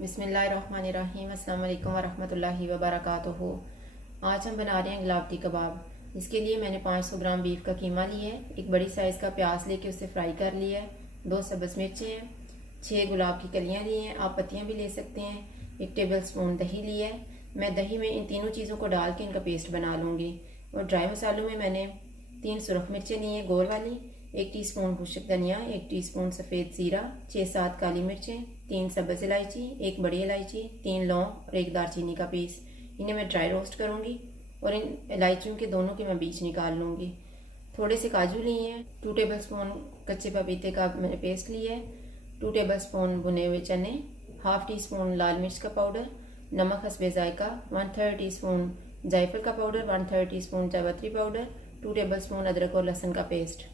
बिस्मिल्लाहिर्रहमानिर्रहीम। अस्सलाम वालेकुम वरहमतुल्लाहि वबरकातुहू। आज हम बना रहे हैं गुलावटी कबाब। इसके लिए मैंने 500 ग्राम बीफ का कीमा लिया है, एक बड़ी साइज़ का प्याज लेके उसे फ्राई कर लिया है, 2 सब्ज़ मिर्चें हैं, 6 गुलाब की कलियां ली हैं, आप पत्तियां भी ले सकते हैं, 1 टेबल स्पून दही लिया है। मैं दही में इन तीनों चीज़ों को डाल के इनका पेस्ट बना लूँगी। और ड्राई मसालों में मैंने 3 सुरख मिर्चें ली हैं गोल वाली, 1 टीस्पून खुश्क धनिया, 1 टीस्पून सफ़ेद ज़ीरा, 6-7 काली मिर्चें, 3 सब्ज़ इलायची, 1 बड़ी इलायची, 3 लौंग और 1 दालचीनी का पीस। इन्हें मैं ड्राई रोस्ट करूँगी और इन इलायचियों के दोनों के मैं बीज निकाल लूँगी। थोड़े से काजू लिए हैं, 2 टेबल स्पून कच्चे पपीते का मैंने पेस्ट लिया है, 2 टेबल स्पून भुने हुए चने, हाफ़ टी स्पून लाल मिर्च का पाउडर, नमक हस्बे ज़ायका, 1/3 टीस्पून जायफल का पाउडर, 1/3 टीस्पून जावित्री पाउडर, 2 टेबल स्पून अदरक और लहसुन का पेस्ट।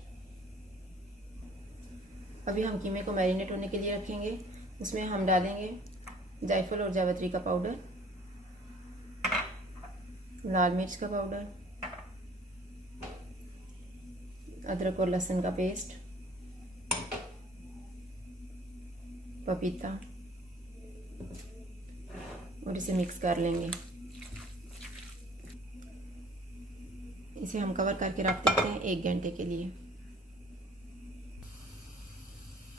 अभी हम कीमे को मैरिनेट होने के लिए रखेंगे। उसमें हम डालेंगे जायफल और जावित्री का पाउडर, लाल मिर्च का पाउडर, अदरक और लहसुन का पेस्ट, पपीता और इसे मिक्स कर लेंगे। इसे हम कवर करके रख देते हैं 1 घंटे के लिए।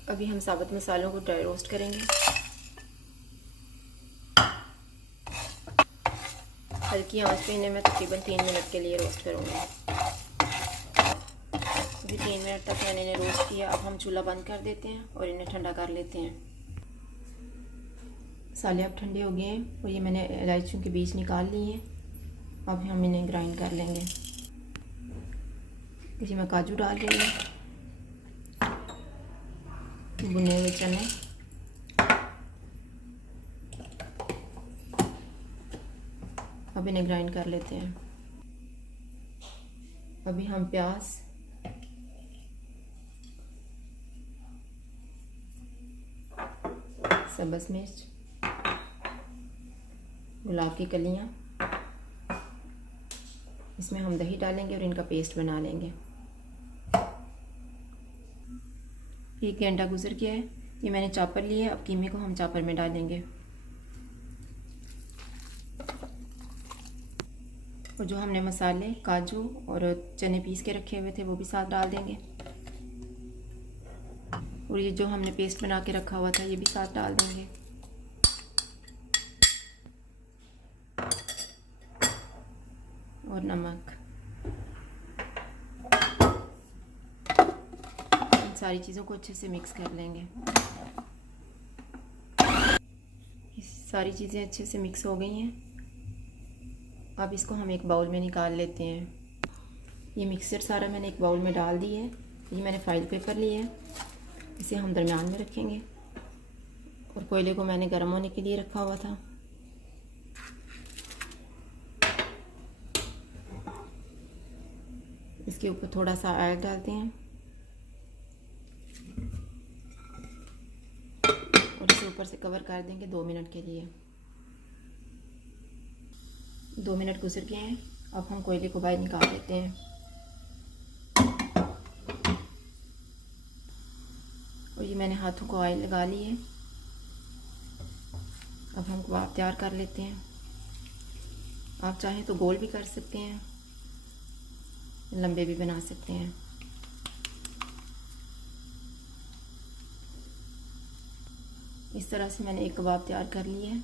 अभी हम साबुत मसालों को ड्राई रोस्ट करेंगे। हल्की आंच पे इन्हें मैं तकरीबन 3 मिनट के लिए रोस्ट करूँगी। अभी 3 मिनट तक मैंने इन्हें रोस्ट किया। अब हम चूल्हा बंद कर देते हैं और इन्हें ठंडा कर लेते हैं। मसाले अब ठंडे हो गए हैं और ये मैंने इलायचियों के बीज निकाल लिए हैं। अब हम इन्हें ग्राइंड कर लेंगे। इसी में काजू डाल रही हूँ, भुने हुए चने, अब इन्हें ग्राइंड कर लेते हैं। अभी हम प्याज, सब्ज़ मिर्च, गुलाब की कलियां, इसमें हम दही डालेंगे और इनका पेस्ट बना लेंगे। 1 घंटा गुजर गया है। ये मैंने चॉपर लिया है। अब कीमे को हम चॉपर में डालेंगे और जो हमने मसाले, काजू और चने पीस के रखे हुए थे वो भी साथ डाल देंगे। और ये जो हमने पेस्ट बना के रखा हुआ था ये भी साथ डाल देंगे। और नमक। इन सारी चीज़ों को अच्छे से मिक्स कर लेंगे। सारी चीज़ें अच्छे से मिक्स हो गई हैं। अब इसको हम एक बाउल में निकाल लेते हैं। ये मिक्सचर सारा मैंने एक बाउल में डाल दी है। ये मैंने फाइल पेपर लिया है, इसे हम दरमियान में रखेंगे। और कोयले को मैंने गर्म होने के लिए रखा हुआ था। इसके ऊपर थोड़ा सा ऑयल डालते हैं और इसे ऊपर से कवर कर देंगे 2 मिनट के लिए। 2 मिनट गुजर गए हैं। अब हम कोयले को बाहर निकाल देते हैं। और ये मैंने हाथों को ऑयल लगा ली है। अब हम कबाब तैयार कर लेते हैं। आप चाहें तो गोल भी कर सकते हैं, लंबे भी बना सकते हैं। इस तरह से मैंने एक कबाब तैयार कर लिया है।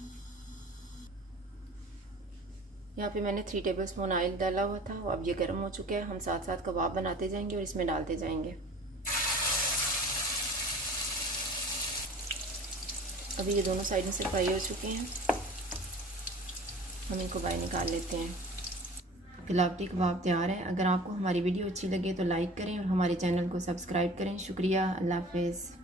यहाँ पे मैंने 3 टेबल स्पून ऑयल डाला हुआ था। अब ये गर्म हो चुका है। हम साथ साथ कबाब बनाते जाएंगे और इसमें डालते जाएंगे। अभी ये दोनों साइडों से फ्राई हो चुके हैं। हम इनको बाहर निकाल लेते हैं। गुलावटी कबाब तैयार है। अगर आपको हमारी वीडियो अच्छी लगे तो लाइक करें और हमारे चैनल को सब्सक्राइब करें। शुक्रिया। अल्लाह हाफ़िज़।